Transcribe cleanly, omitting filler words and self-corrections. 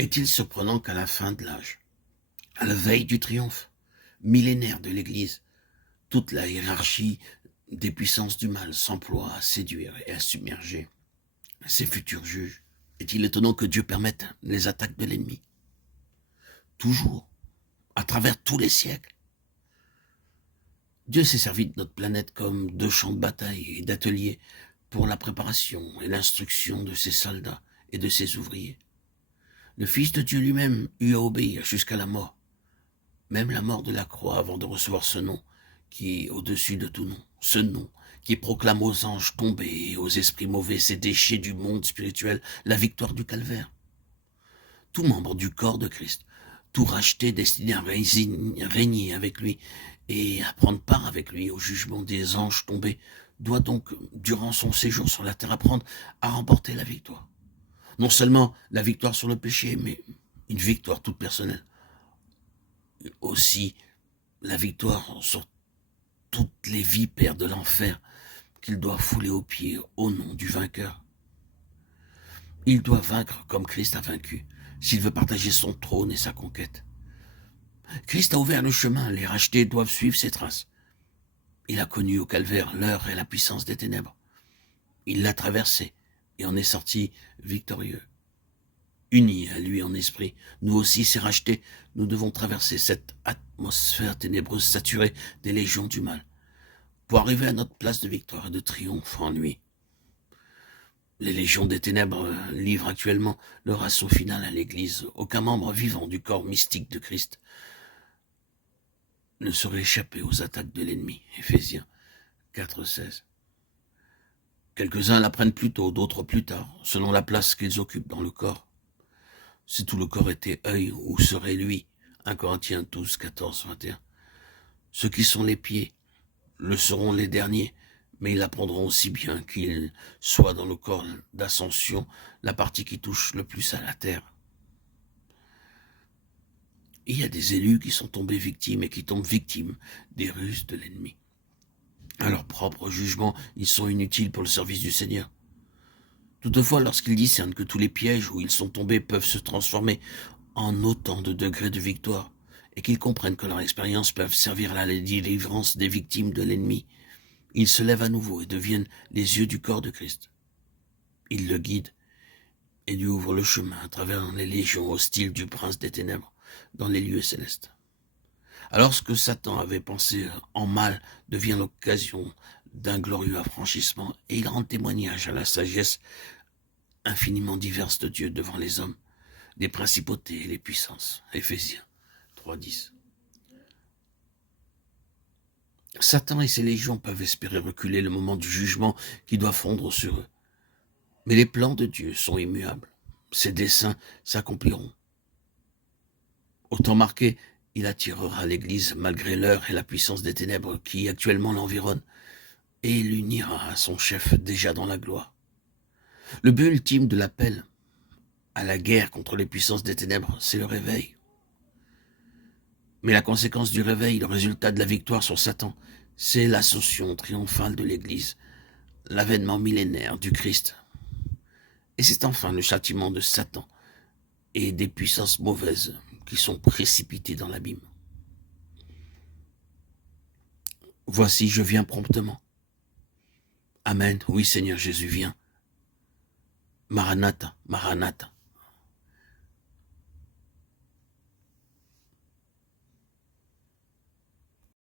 Est-il surprenant qu'à la fin de l'âge, à la veille du triomphe millénaire de l'Église, toute la hiérarchie des puissances du mal s'emploie à séduire et à submerger ses futurs juges? Est-il étonnant que Dieu permette les attaques de l'ennemi? Toujours, à travers tous les siècles. Dieu s'est servi de notre planète comme de champ de bataille et d'atelier pour la préparation et l'instruction de ses soldats et de ses ouvriers. Le Fils de Dieu lui-même eut à obéir jusqu'à la mort, même la mort de la croix avant de recevoir ce nom qui est au-dessus de tout nom, ce nom qui proclame aux anges tombés et aux esprits mauvais, ces déchets du monde spirituel, la victoire du calvaire. Tout membre du corps de Christ, tout racheté destiné à régner avec lui et à prendre part avec lui au jugement des anges tombés, doit donc, durant son séjour sur la terre, apprendre à remporter la victoire. Non seulement la victoire sur le péché, mais une victoire toute personnelle. Aussi la victoire sur toutes les vipères de l'enfer qu'il doit fouler aux pieds au nom du vainqueur. Il doit vaincre comme Christ a vaincu, s'il veut partager son trône et sa conquête. Christ a ouvert le chemin, les rachetés doivent suivre ses traces. Il a connu au calvaire l'heure et la puissance des ténèbres. Il l'a traversé et en est sorti victorieux. Unis à lui en esprit, nous aussi, ces rachetés, nous devons traverser cette atmosphère ténébreuse saturée des légions du mal, pour arriver à notre place de victoire et de triomphe en lui. Les légions des ténèbres livrent actuellement leur assaut final à l'Église. Aucun membre vivant du corps mystique de Christ ne saurait échapper aux attaques de l'ennemi. Éphésiens 4,16. Quelques-uns l'apprennent plus tôt, d'autres plus tard, selon la place qu'ils occupent dans le corps. Si tout le corps était œil, où serait lui? 1 Corinthiens 12, 14, 21. Ceux qui sont les pieds le seront les derniers, mais ils apprendront aussi bien qu'ils soient dans le corps d'ascension, la partie qui touche le plus à la terre. Il y a des élus qui sont tombés victimes et qui tombent victimes des ruses de l'ennemi. À leur propre jugement, ils sont inutiles pour le service du Seigneur. Toutefois, lorsqu'ils discernent que tous les pièges où ils sont tombés peuvent se transformer en autant de degrés de victoire, et qu'ils comprennent que leurs expériences peuvent servir à la délivrance des victimes de l'ennemi, ils se lèvent à nouveau et deviennent les yeux du corps de Christ. Ils le guident et lui ouvrent le chemin à travers les légions hostiles du prince des ténèbres dans les lieux célestes. Alors ce que Satan avait pensé en mal devient l'occasion d'un glorieux affranchissement, et il rend témoignage à la sagesse infiniment diverse de Dieu devant les hommes, des principautés et les puissances. Éphésiens 3,10. Satan et ses légions peuvent espérer reculer le moment du jugement qui doit fondre sur eux. Mais les plans de Dieu sont immuables. Ses desseins s'accompliront. Au temps marqué, il attirera l'Église malgré l'heure et la puissance des ténèbres qui actuellement l'environnent, et il l'unira à son chef déjà dans la gloire. Le but ultime de l'appel à la guerre contre les puissances des ténèbres, c'est le réveil. Mais la conséquence du réveil, le résultat de la victoire sur Satan, c'est l'ascension triomphale de l'Église, l'avènement millénaire du Christ. Et c'est enfin le châtiment de Satan et des puissances mauvaises qui sont précipitées dans l'abîme. Voici, je viens promptement. Amen. Oui, Seigneur Jésus, viens. Maranatha, Maranatha.